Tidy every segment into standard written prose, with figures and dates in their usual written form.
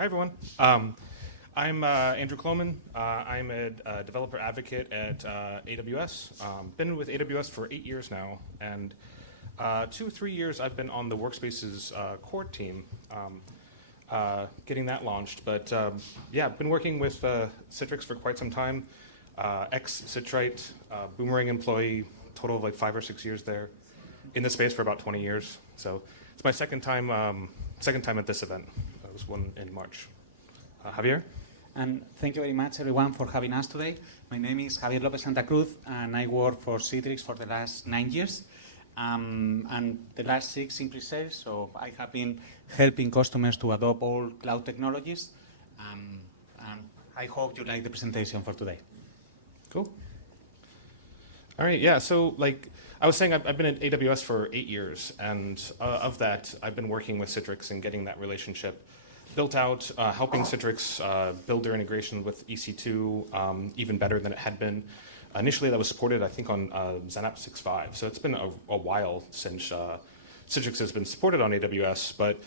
Hi, everyone. I'm Andrew Kloman. I'm a developer advocate at AWS. Been with AWS for 8 years now, and 2 or 3 years I've been on the Workspaces core team, getting that launched. But yeah, I've been working with Citrix for quite some time. Ex-Citrite, Boomerang employee, total of like 5 or 6 years there. In the space for about 20 years. So it's my second time at this event. That was one in March. Javier? And thank you very much, everyone, for having us today. My name is Javier Lopez Santa Cruz, and I work for Citrix for the last 9 years, and the last 6 in pre-sales. So I have been helping customers to adopt all cloud technologies. And I hope you like the presentation for today. Cool. All right, yeah, so like I was saying, I've been at AWS for 8 years, and of that, I've been working with Citrix and getting that relationship built out, helping Citrix build their integration with EC2 even better than it had been. Initially, that was supported, I think, on XenApp 6.5, so it's been a while since Citrix has been supported on AWS, but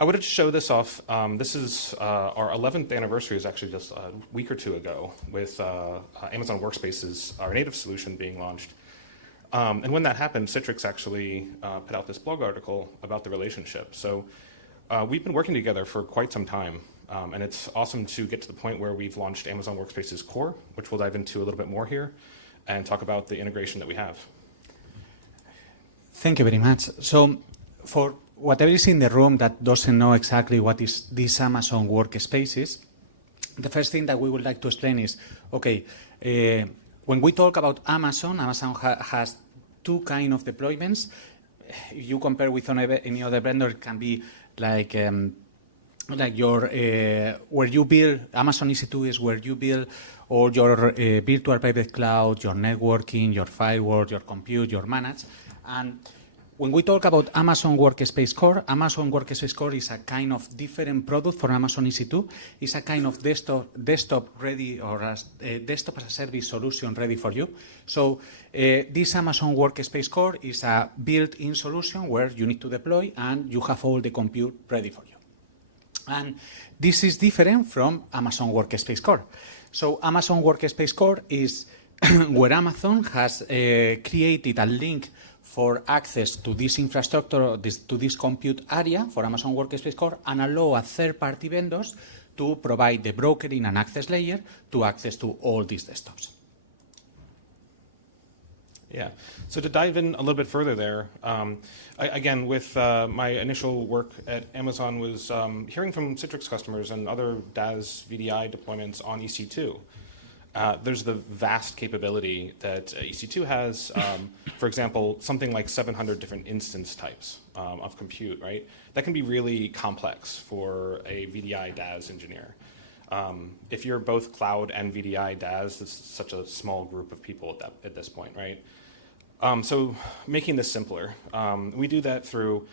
I wanted to show this off. This is our 11th anniversary, is actually just a week or two ago, with Amazon Workspaces, our native solution, being launched. And when that happened, Citrix actually put out this blog article about the relationship. So we've been working together for quite some time, and it's awesome to get to the point where we've launched Amazon Workspaces Core, which we'll dive into a little bit more here, and talk about the integration that we have. Thank you very much. So for whatever is in the room that doesn't know exactly what is this Amazon Workspaces, the first thing that we would like to explain is, okay, when we talk about Amazon, Amazon has 2 kinds of deployments. If you compare with any other vendor, it can be like your where you build. Amazon EC2 is where you build all your virtual private cloud, your networking, your firewall, your compute, your manage. And when we talk about Amazon Workspace Core is a kind of different product for Amazon EC2. It's a kind of desktop ready, or desktop as a service solution ready for you. So this Amazon Workspace Core is a built-in solution where you need to deploy and you have all the compute ready for you. And this is different from Amazon Workspace Core. So Amazon Workspace Core is where Amazon has created a link for access to this infrastructure, to this compute area for Amazon Workspace Core, and allow third-party vendors to provide the brokering and access layer to access to all these desktops. Yeah, so to dive in a little bit further there, again, with my initial work at Amazon was hearing from Citrix customers and other DaaS VDI deployments on EC2. There's the vast capability that EC2 has. For example, something like 700 different instance types of compute, right? That can be really complex for a VDI DaaS engineer. If you're both cloud and VDI DaaS, it's such a small group of people at this point, right? So making this simpler, we do that through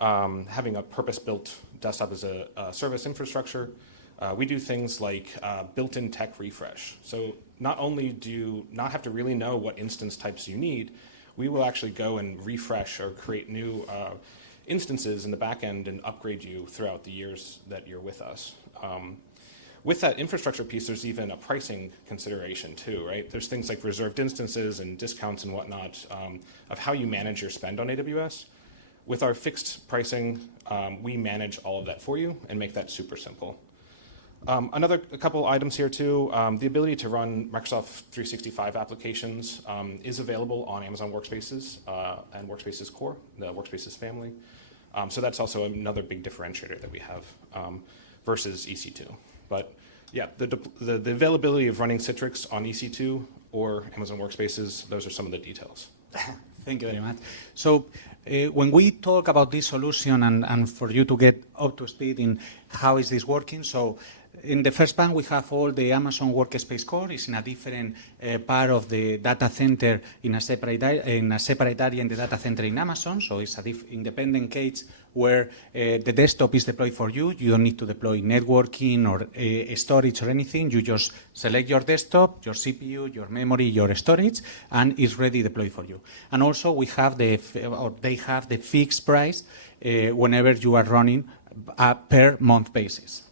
having a purpose-built desktop as a service infrastructure. We do things like built-in tech refresh. So not only do you not have to really know what instance types you need, we will actually go and refresh or create new instances in the back end and upgrade you throughout the years that you're with us. With that infrastructure piece, there's even a pricing consideration too, right? There's things like reserved instances and discounts and whatnot of how you manage your spend on AWS. With our fixed pricing, we manage all of that for you and make that super simple. A couple items here too. The ability to run Microsoft 365 applications is available on Amazon Workspaces and Workspaces Core, the Workspaces family. So that's also another big differentiator that we have versus EC2. But yeah, the availability of running Citrix on EC2 or Amazon Workspaces, those are some of the details. Thank you very much. So when we talk about this solution and for you to get up to speed in how is this working, so in the first panel, we have all the Amazon Workspace Core. It's in a different part of the data center in a separate area in the data center in Amazon. So it's an independent cage where the desktop is deployed for you. You don't need to deploy networking or storage or anything. You just select your desktop, your CPU, your memory, your storage, and it's ready deployed for you. And also we have they have the fixed price whenever you are running a per month basis.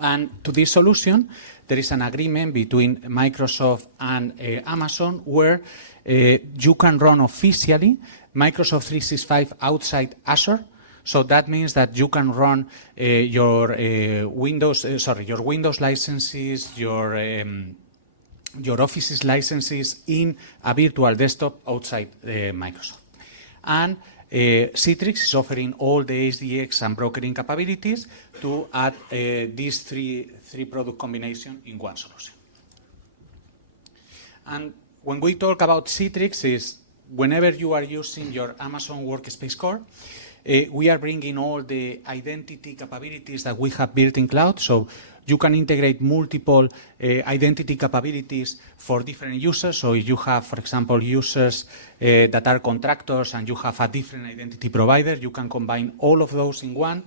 And to this solution, there is an agreement between Microsoft and Amazon where you can run officially Microsoft 365 outside Azure. So that means that you can run your Windows licenses, your Office's licenses in a virtual desktop outside Microsoft. And Citrix is offering all the HDX and brokering capabilities to add these three product combination in one solution. And when we talk about Citrix, is whenever you are using your Amazon Workspace core, we are bringing all the identity capabilities that we have built in cloud. So you can integrate multiple identity capabilities for different users. So if you have, for example, users that are contractors and you have a different identity provider, you can combine all of those in one.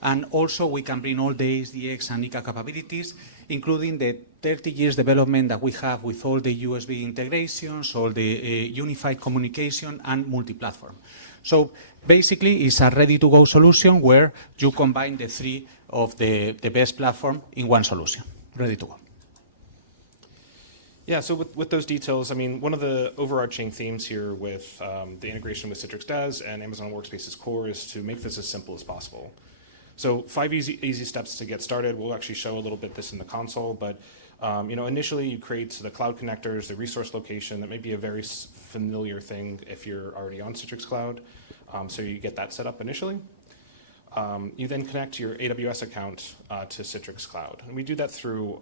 And also we can bring all the HDX and ICA capabilities, including the 30 years development that we have with all the USB integrations, all the unified communication and multi-platform. So basically, it's a ready-to-go solution where you combine the three of the best platform in one solution, ready to go. Yeah, so with those details, I mean, one of the overarching themes here with the integration with Citrix DaaS and Amazon Workspaces Core is to make this as simple as possible. So 5 easy steps to get started. We'll actually show a little bit this in the console, but initially you create the cloud connectors, the resource location. That may be a very familiar thing if you're already on Citrix Cloud. So you get that set up initially. You then connect your AWS account to Citrix Cloud. And we do that through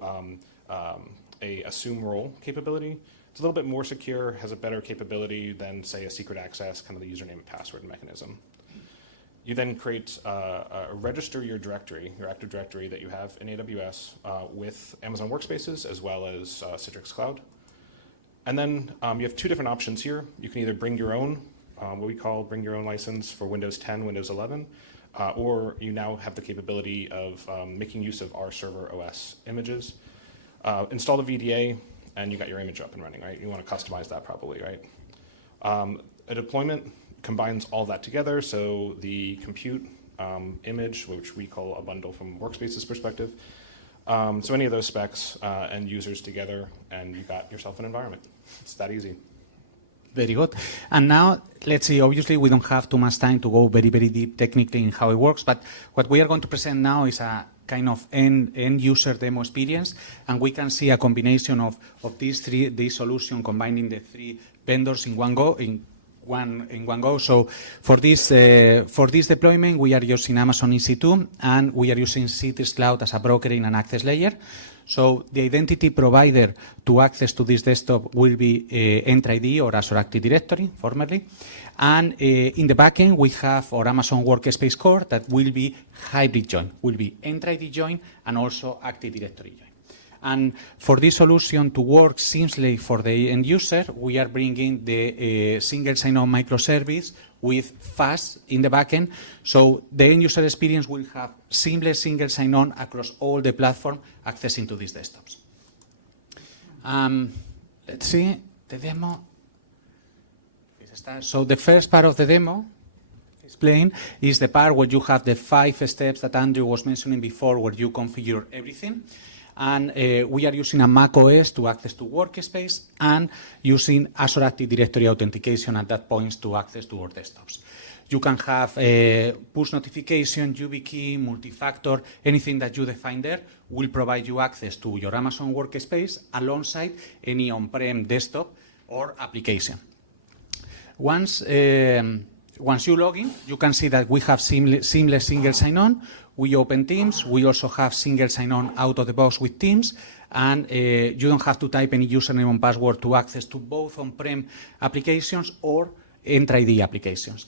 a assume role capability. It's a little bit more secure, has a better capability than, say, a secret access, kind of the username and password mechanism. You then create, register your directory, your Active Directory that you have in AWS with Amazon Workspaces as well as Citrix Cloud. And then you have two different options here. You can either bring your own, what we call bring your own license for Windows 10, Windows 11, or you now have the capability of making use of our server OS images. Install the VDA, and you got your image up and running, right? You want to customize that probably, right? A deployment combines all that together, so the compute image, which we call a bundle from Workspaces perspective. So any of those specs and users together, and you got yourself an environment. It's that easy. Very good. And now, let's see, obviously we don't have too much time to go very, very deep technically in how it works, but what we are going to present now is a kind of end user demo experience, and we can see a combination of these solution combining the three vendors in one go. So for this deployment, we are using Amazon EC2 and we are using Citrix Cloud as a brokering and access layer. So the identity provider to access to this desktop will be Entra-ID or Azure Active Directory, formerly. And in the backend, we have our Amazon Workspace Core that will be hybrid join, will be Entra-ID join and also Active Directory join. And for this solution to work seamlessly for the end user, we are bringing the single sign-on microservice with FAST in the backend. So the end user experience will have seamless single sign-on across all the platform accessing to these desktops. Let's see the demo. So the first part of the demo explained is the part where you have the 5 steps that Andrew was mentioning before, where you configure everything. And we are using a Mac OS to access to Workspace and using Azure Active Directory authentication at that point to access to our desktops. You can have push notification, YubiKey, multi-factor, anything that you define there will provide you access to your Amazon Workspace alongside any on-prem desktop or application. Once you log in, you can see that we have seamless single sign-on. We open Teams. We also have single sign-on out of the box with Teams. And you don't have to type any username and password to access to both on-prem applications or Entra-ID applications.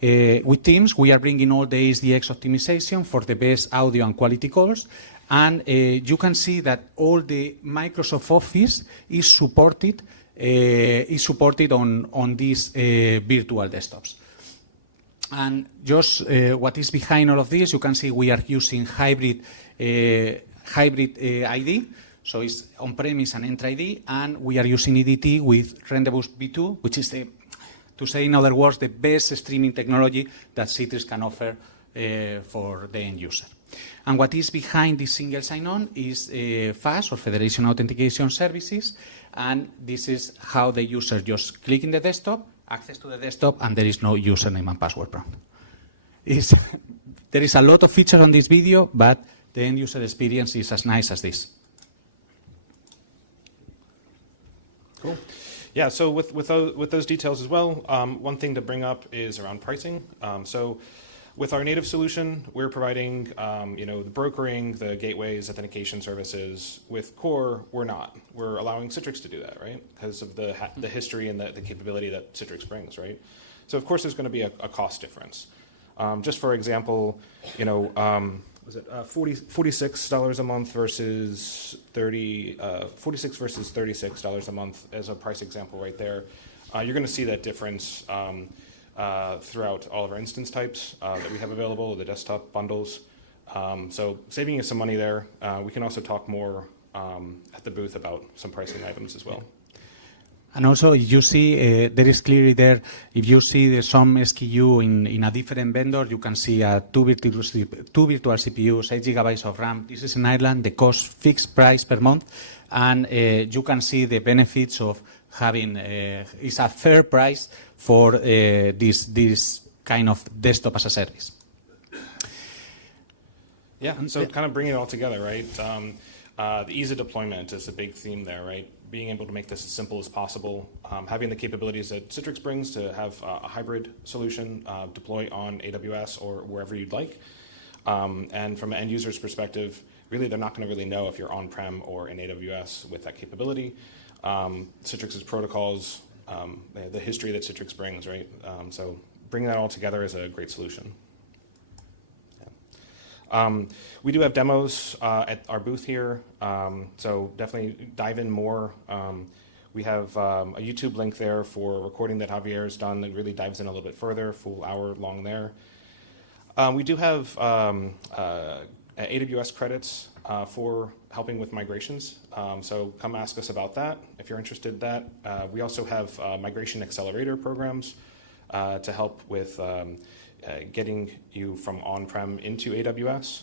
With Teams, we are bringing all the HDX optimization for the best audio and quality calls. And you can see that all the Microsoft Office is supported on these virtual desktops. And just what is behind all of this, you can see we are using hybrid ID. So it's on-premise and Entra-ID, and we are using EDT with Rendezvous V2, which is, to say in other words, the best streaming technology that Citrix can offer for the end user. And what is behind this single sign-on is FAS, or Federation Authentication Services, and this is how the user just click in the desktop, access to the desktop, and there is no username and password prompt. There is a lot of features on this video, but the end user experience is as nice as this. Cool. Yeah, so with those details as well, one thing to bring up is around pricing. So with our native solution, we're providing the brokering, the gateways, authentication services. With Core, we're not. We're allowing Citrix to do that, right? Because of the history and the capability that Citrix brings, right? So of course there's going to be a cost difference. Just for example, was it $46 a month versus $46 versus $36 a month as a price example right there. You're going to see that difference throughout all of our instance types that we have available, the desktop bundles. So saving you some money there. We can also talk more at the booth about some pricing items as well. And also, if you see, there is clearly there, if you see some SKU in a different vendor, you can see two virtual CPUs, 8 GB of RAM. This is in Ireland, the cost fixed price per month, and you can see the benefits of having, it's a fair price for this kind of desktop as a service. Yeah, so kind of bringing it all together, right? The ease of deployment is the big theme there, right? Being able to make this as simple as possible, having the capabilities that Citrix brings to have a hybrid solution, deploy on AWS or wherever you'd like. And from an end user's perspective, really they're not going to really know if you're on-prem or in AWS with that capability. Citrix's protocols, the history that Citrix brings, right? So bringing that all together is a great solution. We do have demos at our booth here, so definitely dive in more. We have a YouTube link there for a recording that Javier has done that really dives in a little bit further, full hour long there. We do have AWS credits for helping with migrations, so come ask us about that if you're interested in that. We also have migration accelerator programs to help with getting you from on-prem into AWS.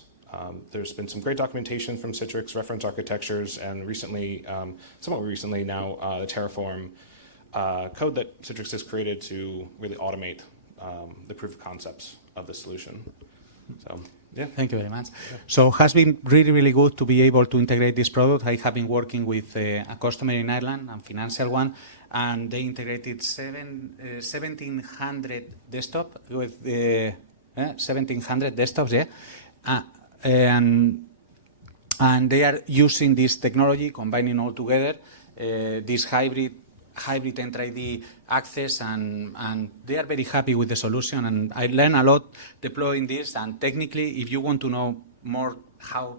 There's been some great documentation from Citrix, reference architectures, and recently, somewhat recently now, the Terraform code that Citrix has created to really automate the proof of concepts of the solution. So, yeah. Thank you very much. Yeah. So it has been really, really good to be able to integrate this product. I have been working with a customer in Ireland, a financial one, and they integrated 1,700 desktop with 1,700 desktops, yeah, and they are using this technology, combining all together this hybrid Entra ID access, and they are very happy with the solution. And I learned a lot deploying this. And technically, if you want to know more how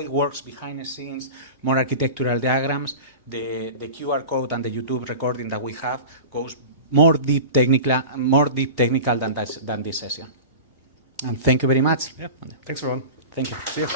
it works behind the scenes, more architectural diagrams, the QR code and the YouTube recording that we have goes more deep technical than this session. And thank you very much. Yeah. Thanks, everyone. Thank you. See you.